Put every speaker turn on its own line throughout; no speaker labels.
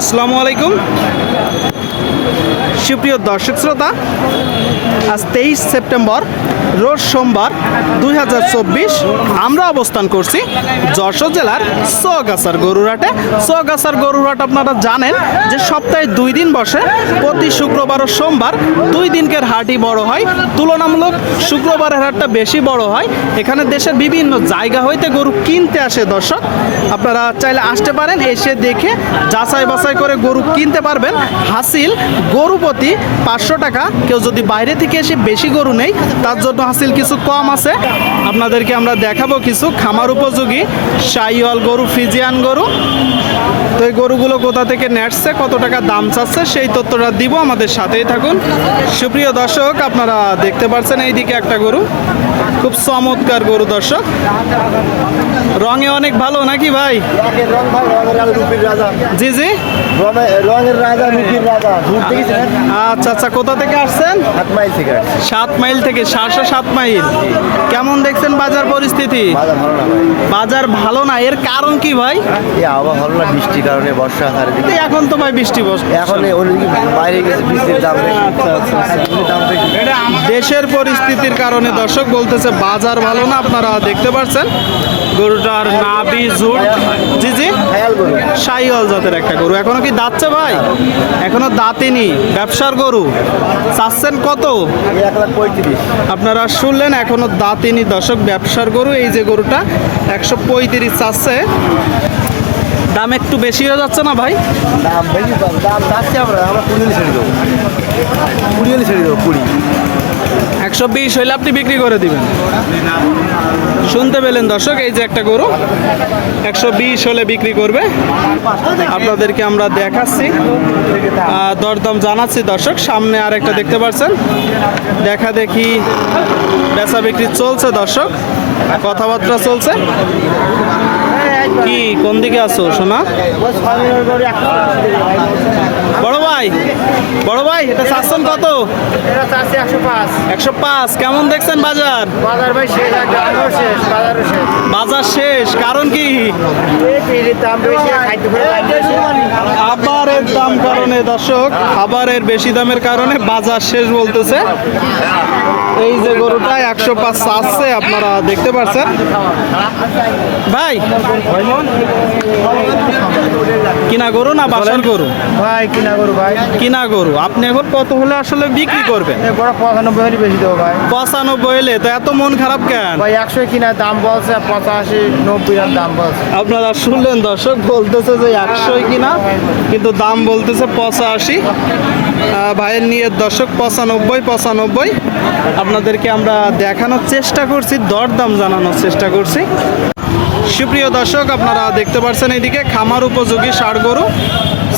আসসালামু আলাইকুম। সুপ্রিয় দর্শক শ্রোতা আজ তেইশ সেপ্টেম্বর রোজ সোমবার দুই হাজার চব্বিশ আমরা অবস্থান করছি যশোর জেলার সোয়াগাছার গরুরহাটে। সোয়াগাছার গরুরহাট আপনারা জানেন যে সপ্তাহে দুই দিন বসে, প্রতি শুক্রবার ও সোমবার দুই দিনকের হাটই বড় হয়। তুলনামূলক শুক্রবারের হাটটা বেশি বড় হয়। এখানে দেশের বিভিন্ন জায়গা হইতে গরু কিনতে আসে দর্শক। আপনারা চাইলে আসতে পারেন, এসে দেখে যাচাই বাছাই করে গরু কিনতে পারবেন। হাসিল গরু প্রতি পাঁচশো টাকা। কেউ যদি বাইরে থেকে এসে বেশি গরু নেই তার জন্য হাসিল কিছু কম আছে। আপনাদেরকে আমরা দেখাবো কিছু খামার উপযোগী সাইওয়াল গরু, ফিজিয়ান গরু। তো এই গরুগুলো কোথা থেকে নেটছে, কত টাকা দাম চাচ্ছে, সেই তথ্যটা দিব। আমাদের সাথেই থাকুন। সুপ্রিয় দর্শক, আপনারা দেখতে পাচ্ছেন এইদিকে একটা গরু। খুব চমৎকার গরু দর্শক। রঙে অনেক ভালো নাকি ভাই? জি জি।
দেখেছেন
আচ্ছা আচ্ছা কোথা থেকে আসছেন?
সাত মাইল থেকে আসছে।
সাত মাইল সাতশো সাত মাইল। কেমন দেখছেন বাজার পরিস্থিতি?
বাজার ভালো না
এর কারণ কি ভাই?
ভালো না বৃষ্টির কারণে বর্ষা
এখন তো ভাই বৃষ্টি বস-
এখন বাইরে গেছে বৃষ্টির দাম বেশি।
আচ্ছা, আচ্ছা, আচ্ছা। দেশের পরিস্থিতির কারণে দর্শক বলতেছে বাজার ভালো না আপনারা দেখতে পাচ্ছেন গরুটার নাবি জুট। জি জি। সাইওয়াল জাতের একটা গরু। এখনও কি দাঁতছে ভাই? এখনও দাঁতিনি ব্যবসার গরু। চাচ্ছেন কত? আপনারা শুনলেন, এখনও দাঁতিনি দর্শক, ব্যবসার গরু, এই যে গরুটা, একশো পঁয়ত্রিশ চাচ্ছে। দাম একটু বেশি হয়ে যাচ্ছে না ভাই?
দাম বেশি দাম যাচ্ছে আমরা। আমরা কুড়ি ছেড়ে দেবো। কুড়ি ছেড়ে দেবো, কুড়ি।
একশো বিশ হইলে আপনি বিক্রি করে দিবেন। শুনতে পেলেন দর্শক, এই যে একটা গরু, একশো বিশ হলে বিক্রি করবে। আপনাদেরকে আমরা দেখাচ্ছি। দরদাম জানাচ্ছি দর্শক, সামনে আর একটা দেখতে পাচ্ছেন। দেখা দেখি বেচা বিক্রি চলছে দর্শক, কথাবার্তা চলছে। কোন দিকে আছো শোনা বড় ভাই বড় ভাই, এটা চাচ্ছেন কত?
একশো পাঁচ,
কেমন দেখছেন বাজার?
বাজার ভাই শেষ
বাজার শেষ কারণ কি? খাবারের দাম কারণে, দর্শক, খাবারের বেশি দামের কারণে বাজার শেষ বলতেছে। এই যে গরুটা একশো পাঁচ আসছে আপনারা দেখতে পাচ্ছেন ভাই কিনা গরু না বাসার গরু?
ভাই কিনা করু ভাই।
কিনা গরু। আপনি এখন কত হলে আসলে বিক্রি করবেন?
বড় পঁচানব্বই হলে বেশি দেবো ভাই।
পঁচানব্বই হলে? তো এত মন খারাপ কেন?
ভাই একশো কিনা দাম বলছে পঁচাশি নব্বই এর দাম বলছে।
আপনারা শুনলেন দর্শক বলতেছে যে একশোই কিনা কিন্তু দাম বলতেছে পঁচাশি। ভাইয়ের নিয়ে দর্শক পঁচানব্বই পঁচানব্বই। আপনাদেরকে আমরা দেখানোর চেষ্টা করছি দরদাম জানানোর চেষ্টা করছি। সুপ্রিয় দর্শক আপনারা দেখতে পাচ্ছেন এইদিকে খামার উপযোগী ষাড় গরু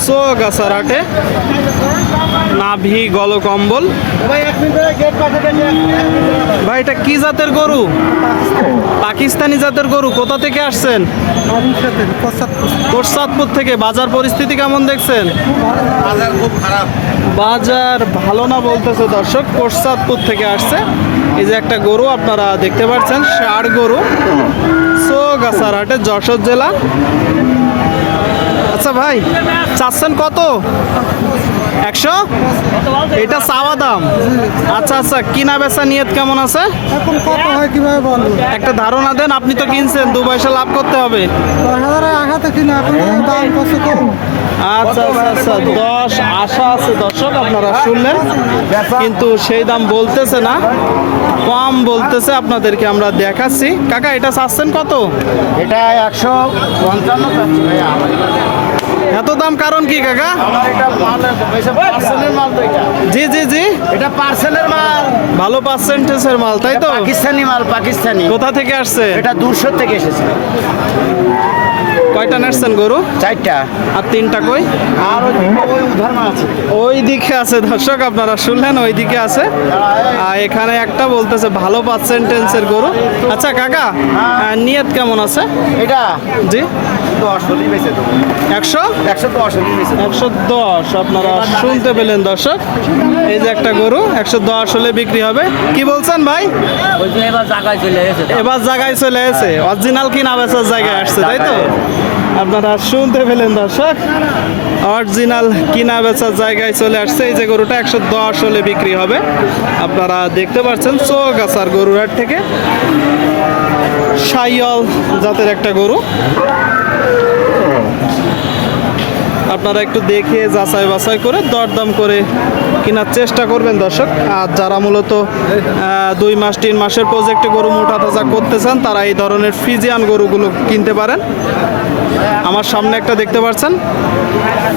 সোগাছার হাটে নাভি গলকম্বল।
ভাই,
এটা কি জাতের গরু? পাকিস্তানি জাতের গরু। কোথা থেকে আসছেন? প্রসাদপুর থেকে। বাজার পরিস্থিতি কেমন দেখছেন?
বাজার
ভালো না বলতেছে দর্শক। প্রসাদপুর থেকে আসছে। এই যে একটা গরু আপনারা দেখতে পাচ্ছেন, ষাড় গরু। সোগাছার হাটে যশোর জেলা। আচ্ছা ভাই, চাচ্ছেন কত? একশো? এটা চাওয়া দাম। আচ্ছা আচ্ছা কিনা বেচা নিয়ত কেমন আছে?
এখন কত হয় কীভাবে বলব
একটা ধারণা দেন আপনি তো কিনছেন দু পয়সা লাভ করতে হবে।
দশ হাজারের আঘাতে কিনা এখন দাম কত কম?
আচ্ছা আচ্ছা আচ্ছা দশ আশা আছে দর্শক আপনারা শুনলেন কিন্তু সেই দাম বলতেছে না কম বলতেছে আপনাদেরকে আমরা দেখাচ্ছি। কাকা এটা চাচ্ছেন কত?
এটা একশো পঞ্চান্ন
এত দাম কারণ কি কাকা? জি জি জি।
এটা পার্সেলের মাল।
ভালো পার্সেন্টেজের মাল তাই তো?
পাকিস্তানি মাল পাকিস্তানি।
কোথা থেকে আসছে?
এটা দুশো থেকে এসেছে।
কয়টা নেটছেন গরু
চারটা।
আর তিনটা কই?
আর ওই ওই উধার মাল আছে।
ওই দিকে আছে দর্শক আপনারা শুনলেন ওই দিকে আছে। আর এখানে একটা বলতেছে ভালো পার্সেন্টেন্সের গরু। আচ্ছা কাকা আহ, নিয়ত কেমন আছে?
এটা
জি। একশো?
একশো দশ
আপনারা শুনতে পেলেন দর্শক। এই যে একটা গরু একশো দশ হলে বিক্রি হবে। কি বলছেন ভাই?
এবার জায়গায় চলে গেছে
এবার জায়গায় চলে এসে অরিজিনাল কি না বেচার জায়গায় আসছে তাই তো? আপনারা শুনতে পেলেন, দর্শক। অরিজিনাল কিনা বেচার জায়গায় চলে আসছে। এই যে গরুটা একশো দশ হলে বিক্রি হবে। আপনারা দেখতে পাচ্ছেন, চৌগাছার গরুরাট থেকে। সাইয়ল জাতের একটা গরু। আপনারা একটু দেখে যাচাই বাছাই করে দরদাম করে কেনার চেষ্টা করবেন, দর্শক। আর যারা মূলত দুই মাস, তিন মাসের প্রজেক্টে গরু মোটা তাজা করতে চান, তারা এই ধরনের ফিজিয়ান গরুগুলো কিনতে পারেন। আমার সামনে একটা দেখতে পাচ্ছেন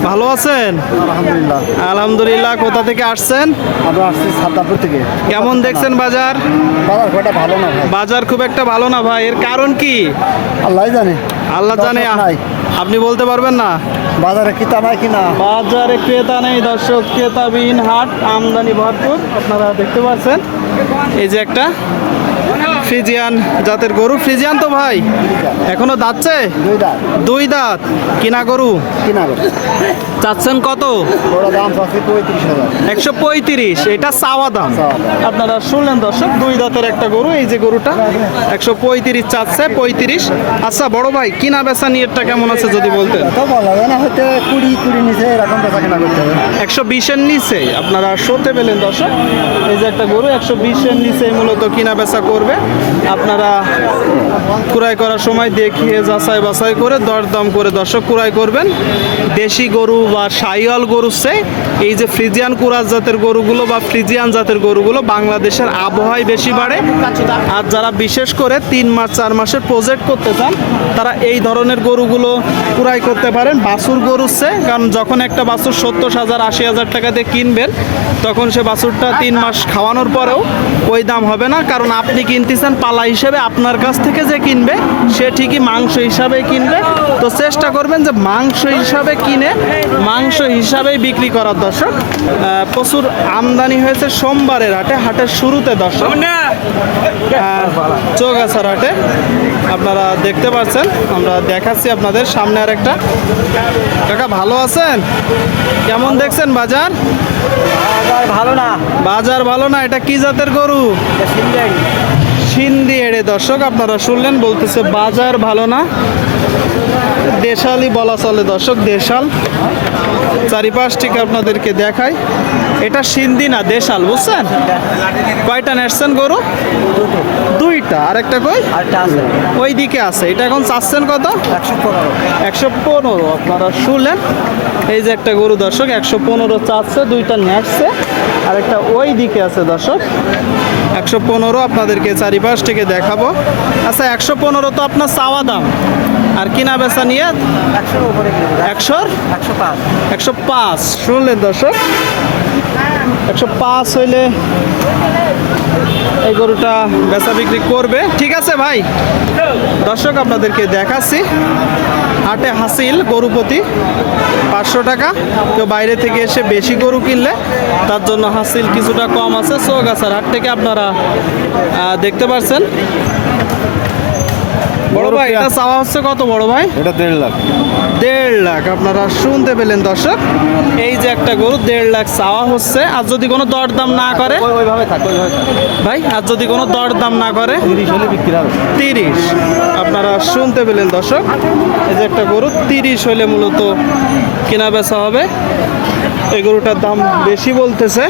ভালো আছেন?
আলহামদুলিল্লাহ।
আলহামদুলিল্লাহ কোথা থেকে আসছেন?
আমরা আসছি থেকে।
কেমন দেখছেন বাজার?
বাজার ঘটা ভালো না
বাজার খুব একটা ভালো না ভাই এর কারণ কি?
আল্লাহ জানে।
আল্লাহ জানে আপনি বলতে পারবেন না?
বাজারে কিতা নাই কিনা
বাজারে ক্রেতা নেই দর্শক ক্রেতাবিহীন হাট আমদানি ভরপুর আপনারা দেখতে পাচ্ছেন এই যে একটা ফ্রিজিয়ান জাতের গরু। ফ্রিজিয়ান তো ভাই এখনও দাঁতছে?
দুই দাঁত।
দুই দাঁত। কিনা গরু? চাচ্ছেন কত? একশো পঁয়ত্রিশ এটা চাওয়া দাম। আপনারা শুনলেন দর্শক দুই দাঁতের একটা গরু এই যে গরুটা। একশো পঁয়ত্রিশ চাচ্ছে পঁয়ত্রিশ। আচ্ছা বড় ভাই কিনা বেচা নিয়েটা কেমন আছে যদি বলতেন? একশো বিশের নিচে আপনারা শুনতে পেলেন দর্শক। এই যে একটা গরু একশো বিশের নিচে মূলত কিনা বেচা করবে। আপনারা ক্রয় করার সময় দেখিয়ে যাচাই বাছাই করে দরদাম করে দর্শক ক্রয় করবেন। দেশি গরু বা সাইওয়াল গরুর চেয়ে এই যে ফ্রিজিয়ান কুরাজ জাতের গরুগুলো বা ফ্রিজিয়ান জাতের গরুগুলো বাংলাদেশের আবহাওয়ায় বেশি বাড়ে। আর যারা বিশেষ করে তিন মাস, চার মাসের প্রজেক্ট করতে চান, তারা এই ধরনের গরুগুলো ক্রয় করতে পারেন। বাছুর গরুর চেয়ে কারণ যখন একটা বাছুর সত্তর, হাজার, আশি হাজার টাকা দিয়ে কিনবেন তখন সে বাছুরটা তিন মাস খাওয়ানোর পরেও ওই দাম হবে না কারণ আপনি কিনতেছেন পালা হিসেবে আপনার কাছ থেকে যে কিনবে সে ঠিকই মাংস হিসাবে কিনবে। তো চেষ্টা করবেন যে মাংস হিসাবে কিনে মাংস হিসাবেই বিক্রি করার দর্শক। প্রচুর আমদানি হয়েছে সোমবারের হাটে হাটের শুরুতে দর্শক। চৌগাছার হাটে আপনারা দেখতে পাচ্ছেন আমরা দেখাচ্ছি আপনাদের সামনে আর একটা কাকা ভালো আছেন? কেমন দেখছেন বাজার?
ভালো না।
বাজার ভালো না এটা কি জাতের গরু? সিন্ধি এড়ে দর্শক আপনারা শুনলেন বলতেছে বাজার ভালো না। দেশালই বলা চলে দর্শক দেশাল। চারিপাশ থেকে আপনাদেরকে দেখাই। এটা সিন্ধি না দেশাল বুঝছেন? কয়টা নেসছেন গরু? দুইটা। আরেকটা কই?
আরটা আছে।
ওই দিকে আছে। এটা এখন চাচ্ছেন কত?
একশো পনেরো।
একশো পনেরো। আপনারা শুনলেন? এই যে একটা গরু দর্শক একশো পনেরো চাচ্ছে দুইটা নেটছে আর একটা ওই দিকে আছে দর্শক। একশো পনেরো আপনাদেরকে চারিপাশ থেকে দেখাবো। আচ্ছা একশো পনেরো তো আপনার চাওয়া দাম। আর কিনা বেচা নিয়ে?
একশোর একশো পাঁচ।
একশো পাঁচ। শুনলেন দর্শক? একশো পাঁচ হইলে এই গরুটা বেচা বিক্রি করবে। ঠিক আছে ভাই। দর্শক আপনাদেরকে দেখাচ্ছি। হাটে হাসিল গরুপতি পাঁচশো টাকা। কেউ বাইরে থেকে এসে বেশি গরু কিনলে তার জন্য হাসিল কিছুটা কম আছে। চৌগাছার হাট থেকে আপনারা দেখতে পাচ্ছেন বড় ভাই এটা চাওয়া হচ্ছে কত বড় ভাই?
এটা দেড় লাখ।
দেড় লাখ আপনারা শুনতে পেলেন দর্শক। এই যে একটা গরু দেড় লাখ চাওয়া হচ্ছে আর যদি কোনো দরদাম না করে
ওইভাবে থাকবে
ভাই আর যদি কোনো দরদাম না করে
তিরিশ হলে বিক্রি হবে।
তিরিশ। আপনারা শুনতে পেলেন দর্শক। এই যে একটা গরু তিরিশ হলে মূলত কেনা বেচা হবে। এই গরুটার দাম বেশি বলতেছে।